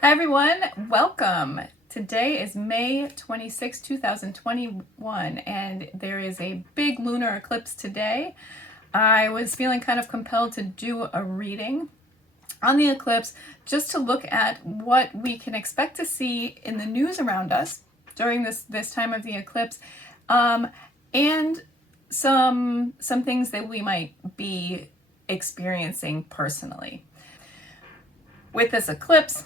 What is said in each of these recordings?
Hi everyone, welcome. Today is May 26, 2021, and there is a big lunar eclipse today. I was feeling kind of compelled to do a reading on the eclipse just to look at what we can expect to see in the news around us during this time of the eclipse, and some things that we might be experiencing personally. With this eclipse,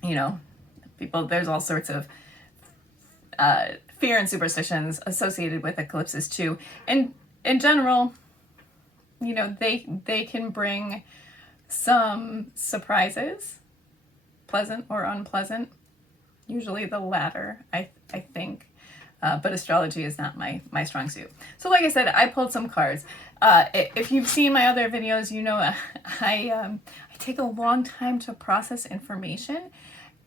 there's all sorts of fear and superstitions associated with eclipses too. And in general, they can bring some surprises, pleasant or unpleasant. Usually the latter, I think. But astrology is not my strong suit. So like I said, I pulled some cards. If you've seen my other videos, I take a long time to process information,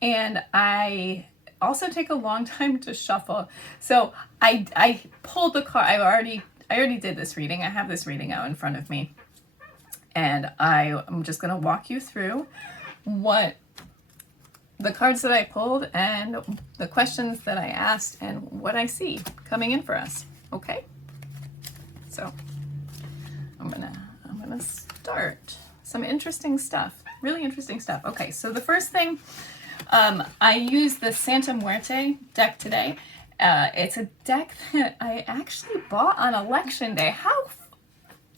and I also take a long time to shuffle. So I pulled the card. I already did this reading. I have this reading out in front of me, and I'm just going to walk you through what the cards that I pulled and the questions that I asked and what I see coming in for us. Okay? So I'm gonna start. Some interesting stuff. Really interesting stuff. Okay, so the first thing, I used the Santa Muerte deck today. It's a deck that I actually bought on election day.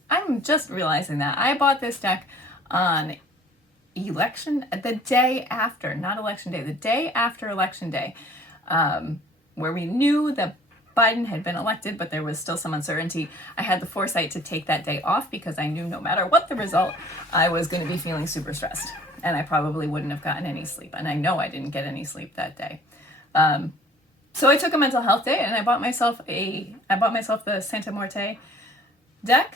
I'm just realizing that. I bought this deck on the day after, not election day, the day after election day, where we knew that Biden had been elected, but there was still some uncertainty. I had the foresight to take that day off because I knew no matter what the result, I was going to be feeling super stressed, and I probably wouldn't have gotten any sleep. And I know I didn't get any sleep that day. So I took a mental health day, and I bought myself the Santa Muerte deck.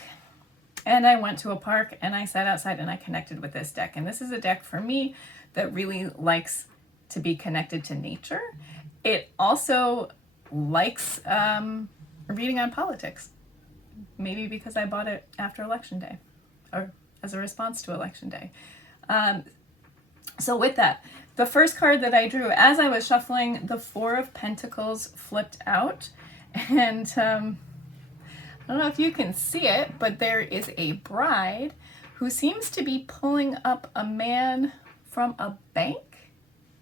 And I went to a park and I sat outside and I connected with this deck. And this is a deck for me that really likes to be connected to nature. It also likes reading on politics. Maybe because I bought it after election day, or as a response to election day. So with that, the first card that I drew as I was shuffling, the Four of Pentacles flipped out. And I don't know if you can see it, but there is a bride who seems to be pulling up a man from a bank.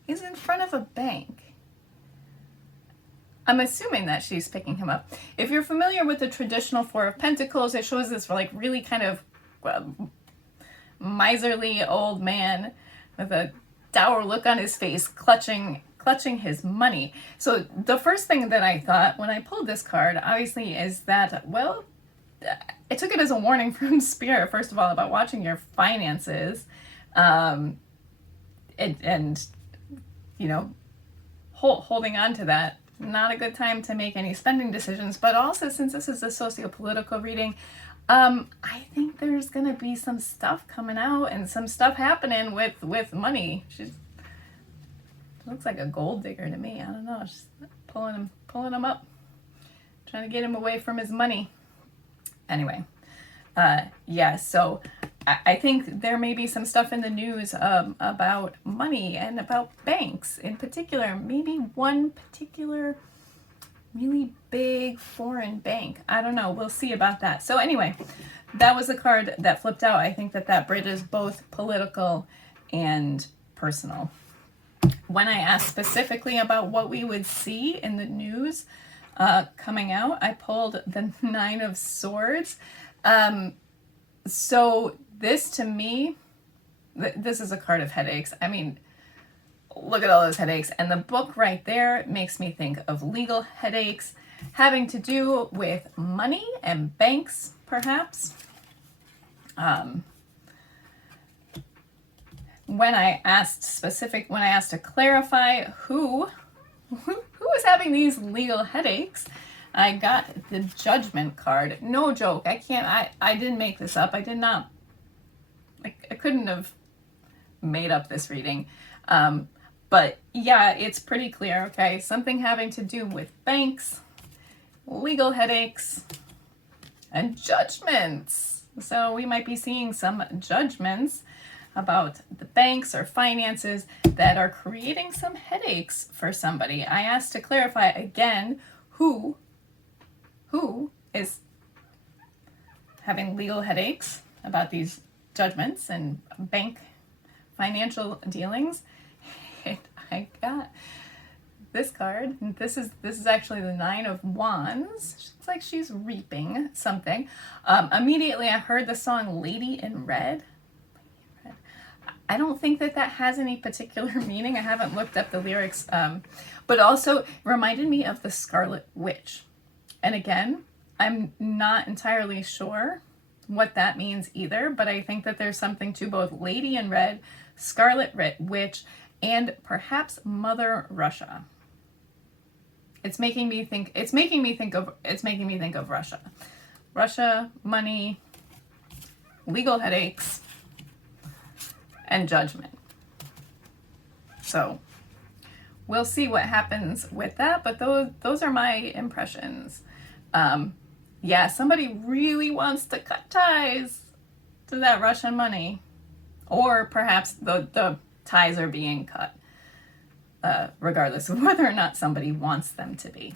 He's in front of a bank. I'm assuming that she's picking him up. If you're familiar with the traditional Four of Pentacles, it shows this like really kind of miserly old man with a dour look on his face, clutching his money. So the first thing that I thought when I pulled this card, obviously, is that, well, I took it as a warning from Spirit, first of all, about watching your finances, and holding on to that. Not a good time to make any spending decisions, but also, since this is a socio-political reading, I think there's gonna be some stuff coming out and some stuff happening with money. She looks like a gold digger to me. I don't know. She's pulling him up, trying to get him away from his money. Anyway, so I think there may be some stuff in the news about money and about banks in particular. Maybe one particular really big foreign bank. I don't know. We'll see about that. So anyway, that was a card that flipped out. I think that bridges both political and personal. When I asked specifically about what we would see in the news coming out, I pulled the Nine of Swords. So this, to me, this is a card of headaches. I mean, look at all those headaches. And the book right there makes me think of legal headaches having to do with money and banks, perhaps. When I asked to clarify who was having these legal headaches, I got the Judgment card. No joke. I didn't make this up. I did not. I couldn't have made up this reading. But yeah, it's pretty clear. Okay, something having to do with banks, legal headaches, and judgments. So we might be seeing some judgments about the banks or finances that are creating some headaches for somebody. I asked to clarify again who is having legal headaches about these judgments and bank financial dealings. And I got this card. This is actually the Nine of Wands. She looks like she's reaping something. Immediately I heard the song Lady in Red. I don't think that has any particular meaning. I haven't looked up the lyrics, but also reminded me of the Scarlet Witch. And again, I'm not entirely sure what that means either, but I think that there's something to both Lady in Red, Scarlet Witch, and perhaps Mother Russia. It's making me think of Russia. Russia, money, legal headaches, and judgment. So we'll see what happens with that, but those are my impressions. Yeah, somebody really wants to cut ties to that Russian money, or perhaps the ties are being cut, regardless of whether or not somebody wants them to be.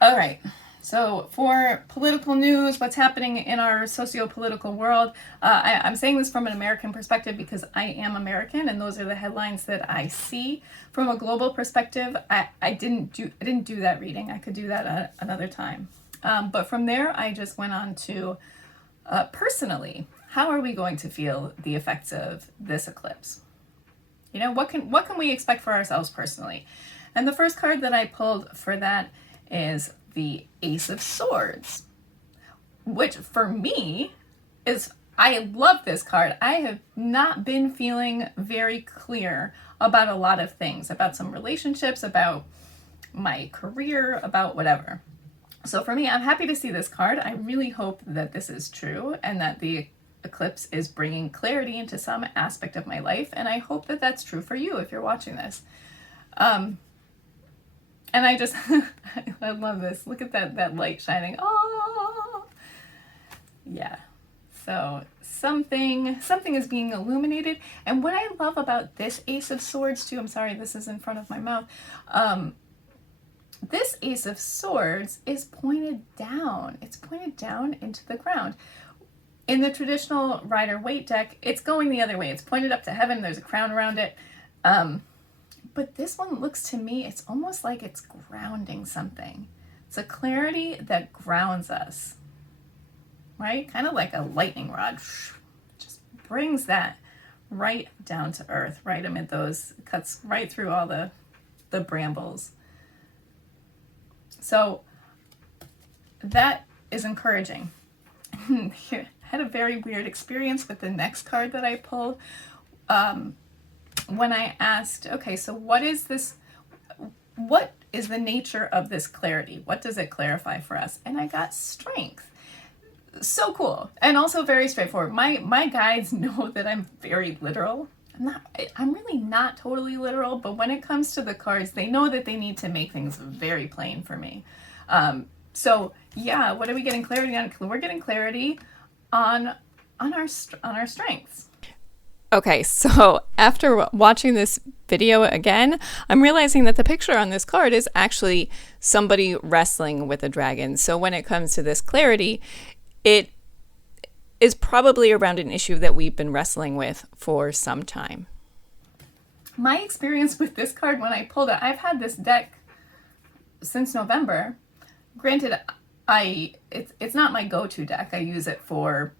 All right. So for political news, what's happening in our socio-political world, I'm saying this from an American perspective because I am American, and those are the headlines that I see. From a global perspective, I didn't do that reading. I could do that another time. But from there, I just went on to personally, how are we going to feel the effects of this eclipse? You know, what can we expect for ourselves personally? And the first card that I pulled for that is the Ace of Swords, which for me is, I love this card. I have not been feeling very clear about a lot of things, about some relationships, about my career, about whatever. So for me, I'm happy to see this card. I really hope that this is true and that the eclipse is bringing clarity into some aspect of my life. And I hope that that's true for you if you're watching this. And I just, I love this. Look at that light shining. Oh, yeah. So something is being illuminated. And what I love about this Ace of Swords too, I'm sorry, this is in front of my mouth. This Ace of Swords is pointed down. It's pointed down into the ground. In the traditional Rider-Waite deck, it's going the other way. It's pointed up to heaven. There's a crown around it. But this one looks to me, it's almost like it's grounding something. It's a clarity that grounds us, right? Kind of like a lightning rod. Just brings that right down to earth, right amid those, cuts right through all the brambles. So that is encouraging. I had a very weird experience with the next card that I pulled. When I asked, okay, so what is this? What is the nature of this clarity? What does it clarify for us? And I got strength. So cool. And also very straightforward. My guides know that I'm very literal. I'm really not totally literal, but when it comes to the cards, they know that they need to make things very plain for me. So yeah, what are we getting clarity on? We're getting clarity on our strengths. Okay, so after watching this video again, I'm realizing that the picture on this card is actually somebody wrestling with a dragon. So when it comes to this clarity, it is probably around an issue that we've been wrestling with for some time. My experience with this card when I pulled it, I've had this deck since November. Granted, it's not my go-to deck. I use it for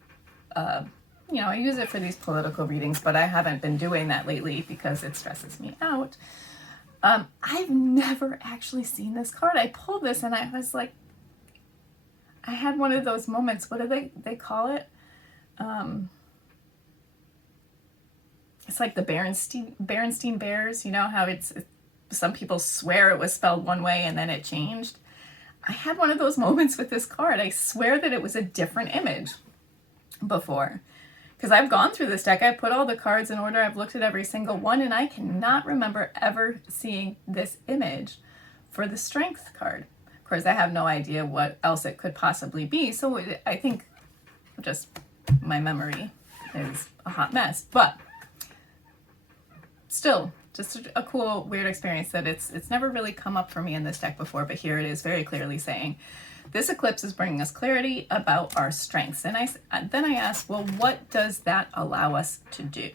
I use it for these political readings, but I haven't been doing that lately because it stresses me out. I've never actually seen this card. I pulled this and I was like, I had one of those moments. What do they call it? It's like the Berenstain Bears. You know how some people swear it was spelled one way and then it changed. I had one of those moments with this card. I swear that it was a different image before. Because I've gone through this deck, I've put all the cards in order, I've looked at every single one, and I cannot remember ever seeing this image for the Strength card. Of course, I have no idea what else it could possibly be, so I think just my memory is a hot mess. But still, just a cool, weird experience that it's never really come up for me in this deck before, but here it is very clearly saying, this eclipse is bringing us clarity about our strengths. And then I asked, well, what does that allow us to do?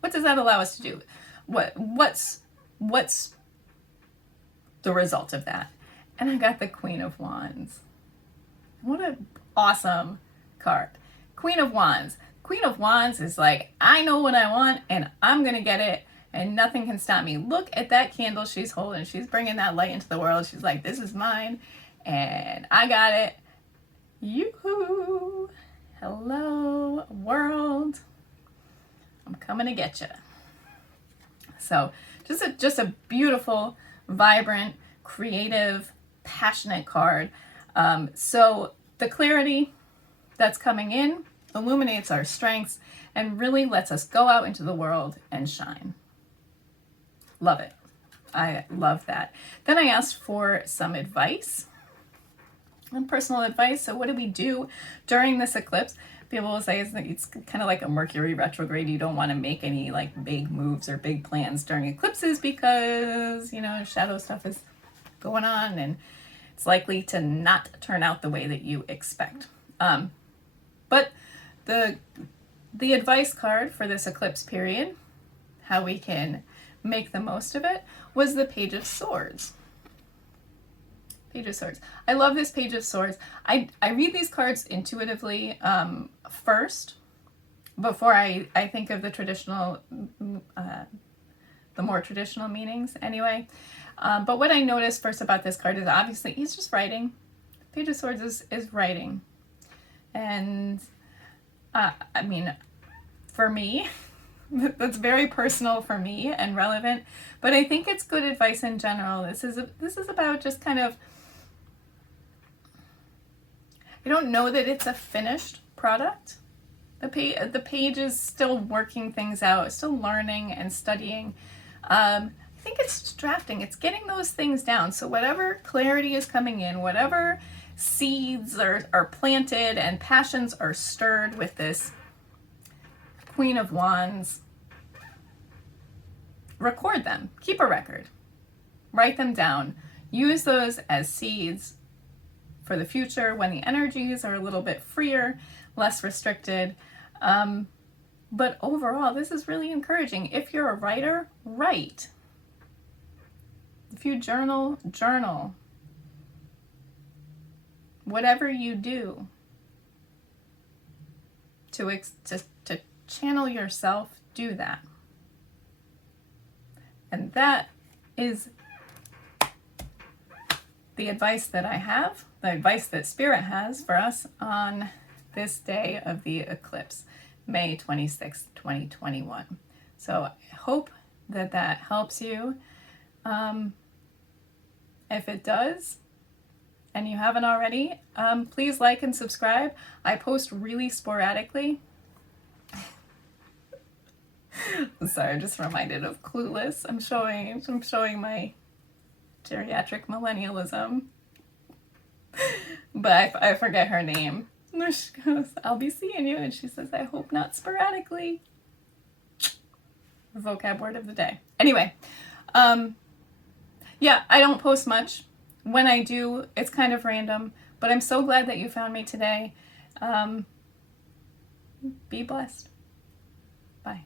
What does that allow us to do? What's the result of that? And I got the Queen of Wands. What an awesome card. Queen of Wands. Queen of Wands is like, I know what I want and I'm going to get it and nothing can stop me. Look at that candle she's holding. She's bringing that light into the world. She's like, this is mine and I got it. Yoo-hoo. Hello, world. I'm coming to get you. So just a beautiful, vibrant, creative, passionate card. So the clarity that's coming in illuminates our strengths and really lets us go out into the world and shine. Love it. I love that. Then I asked for some advice and personal advice. So what do we do during this eclipse? People will say it's kind of like a Mercury retrograde. You don't want to make any like big moves or big plans during eclipses because, you know, shadow stuff is going on and it's likely to not turn out the way that you expect. But the advice card for this eclipse period, how we can make the most of it, was the Page of Swords. Page of Swords. I love this Page of Swords. I read these cards intuitively first, before I think of the traditional, the more traditional meanings anyway. But what I noticed first about this card is obviously he's just writing. Page of Swords is writing. And I mean, for me, that's very personal for me and relevant, but I think it's good advice in general. This is about just kind of, I don't know that it's a finished product. The page is still working things out, still learning and studying. I think it's just drafting. It's getting those things down. So whatever clarity is coming in, whatever seeds are planted and passions are stirred with this Queen of Wands, record them. Keep a record. Write them down. Use those as seeds for the future when the energies are a little bit freer, less restricted. But overall, this is really encouraging. If you're a writer, write. If you journal, journal. Whatever you do to channel yourself, do that. And that is the advice that I have, the advice that Spirit has for us on this day of the eclipse, May 26th, 2021. So I hope that helps you. If it does, and you haven't already, please like and subscribe. I post really sporadically. Sorry, I'm just reminded of Clueless. I'm showing my geriatric millennialism. But I forget her name. She goes, I'll be seeing you. And she says, I hope not sporadically. The vocab word of the day. Anyway, yeah, I don't post much. When I do, it's kind of random. But I'm so glad that you found me today. Be blessed. Bye.